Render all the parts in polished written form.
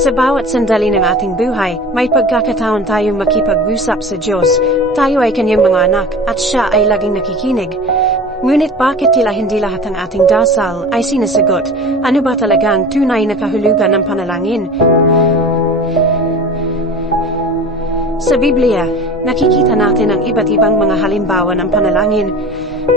Sa bawat sandali ng ating buhay, may pagkakataon tayong makipag-usap sa Diyos. Tayo ay kanyang mga anak, at siya ay laging nakikinig. Ngunit bakit tila hindi lahat ng ating dasal ay sinasagot? Ano ba talaga ang tunay na kahulugan ng panalangin? Sa Biblia, nakikita natin ang iba't ibang mga halimbawa ng panalangin.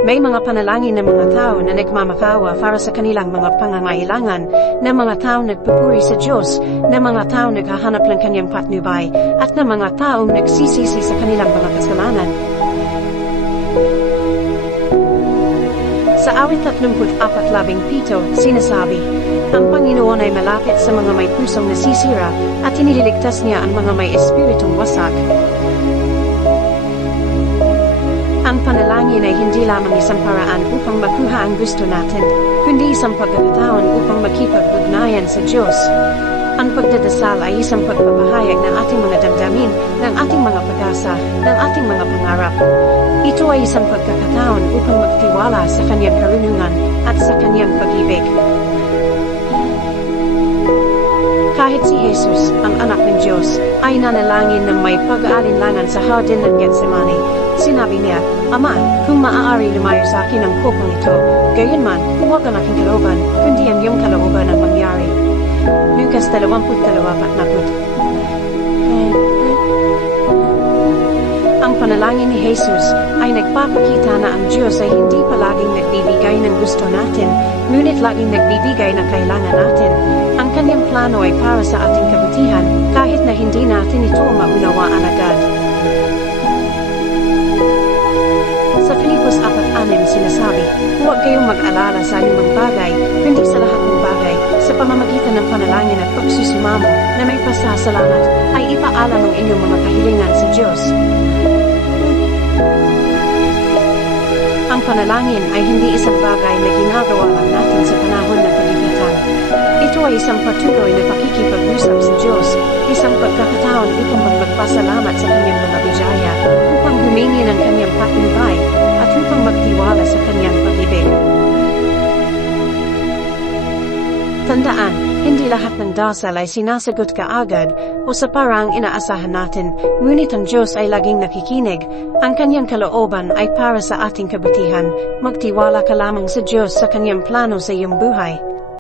May mga panalangin ng mga tao na nagmamakawa para sa kanilang mga pangangailangan, na mga tao nagpupuri sa Diyos, na mga tao naghahanap ng kanyang patnubay, at na mga taong nagsisisi sa kanilang mga kasalanan. Sa awit 34:17, sinasabi, ang Panginoon ay malapit sa mga may pusong nasisira at iniligtas niya ang mga may espiritong wasak. Ang panalangin ay hindi lamang isang paraan upang makuha ang gusto natin, kundi isang pagkakataon upang makipag-ugnayan sa Diyos. Ang pagdadasal ay isang pagpapahayag ng ating mga damdamin, ng ating mga pag-asa, ng ating mga pangarap. Ito ay isang pagkakataon upang magtiwala sa kanyang karunungan at sa kanyang pag-ibig. Kahit si Jesus, ang anak ng Diyos, ay nanalangin ng may pag-aalinlangan sa hardin ng Getsemani. Sinabi niya, Ama, kung maaari lumayo sa akin ang kopong ito, gayunman, huwag ang aking kalooban, kundi ang iyong kalooban ang mangyari. Lucas 22:40. Ang panalangin ni Jesus ay nagpapakita na ang Diyos ay hindi palaging nagbibigay ng gusto natin, ngunit laging nagbibigay ng kailangan natin. Ang kanyang plano ay para sa ating kabutihan, kahit na hindi natin ito maunawaan agad. Sa Filipos 4:6 sinasabi, huwag kayong mag-alala sa anumang bagay, kundi sa lahat ng bagay, sa pamamagitan ng panalangin at pagsusumamo na may pasasalamat, ay ipaalam ang inyong mga kahilingan sa Diyos. Ang panalangin ay hindi isang bagay na ginagawa lang natin sa panahon ng kagipitan. Ito ay isang patuloy na pakikipag-usap sa Diyos, isang pagkakataon upang magpasalamat sa kanyang mga biyaya, upang humingi ng kanyang patnubay, at upang magtiwala sa kanyang pag-ibig. Tandaan, hindi lahat ng dasal ay sinasagot kaagad o sa parang inaasahan natin, ngunit ang Diyos ay laging nakikinig. Ang kanyang kalooban ay para sa ating kabutihan. Magtiwala ka lamang sa Diyos sa kanyang plano sa iyong buhay.